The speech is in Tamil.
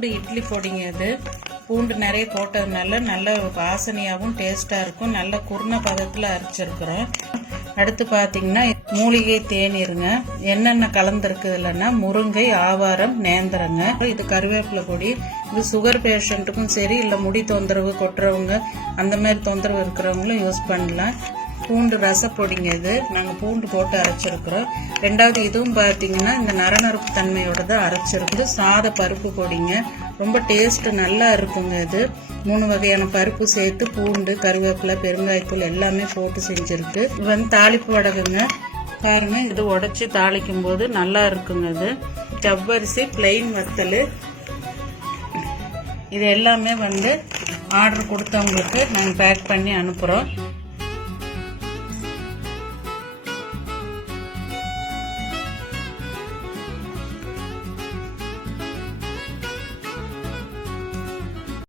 பூண்டு இட்லி பொடிங்க. இது பூண்டு நிறைய போட்டதுனால நல்ல வாசனையாகவும் டேஸ்ட்டாக இருக்கும். நல்ல குருணை பதத்தில் அரைச்சிருக்கிறோம். அடுத்து பார்த்தீங்கன்னா மூலிகை தேநீருங்க. என்னென்ன கலந்துருக்கு இல்லைன்னா முருங்கை, ஆவாரம், நேந்திரங்க. இது கருவேப்பிலை பொடி. இது சுகர் பேஷண்ட்டுக்கும் சரி, இல்லை முடி தொந்தரவு கொட்டுறவங்க அந்த மாதிரி தொந்தரவு இருக்கிறவங்களும் யூஸ் பண்ணலாம். பூண்டு ரசப்பொடிங்க. இது நாங்கள் பூண்டு போட்டு அரைச்சிருக்கிறோம். ரெண்டாவது இதுவும் பார்த்தீங்கன்னா இந்த நரநறுப்பு தன்மையோட தான் அரைச்சிருக்குது. சாத பருப்பு பொடிங்க. ரொம்ப டேஸ்ட் நல்லா இருக்குங்க. இது 3 வகையான பருப்பு சேர்த்து பூண்டு, கருவேப்பிலை, பெருங்காயத்தூள் எல்லாமே போட்டு செஞ்சிருக்கு. இது வந்து தாளிப்பு வடகுங்க. பாருங்க, இது உடைச்சி தாளிக்கும் போது நல்லா இருக்குங்க. இது ஜவ்வரிசி பிளெயின் வத்தல். இது எல்லாமே வந்து ஆர்டர் கொடுத்தவங்களுக்கு நாங்கள் பேக் பண்ணி அனுப்புகிறோம்.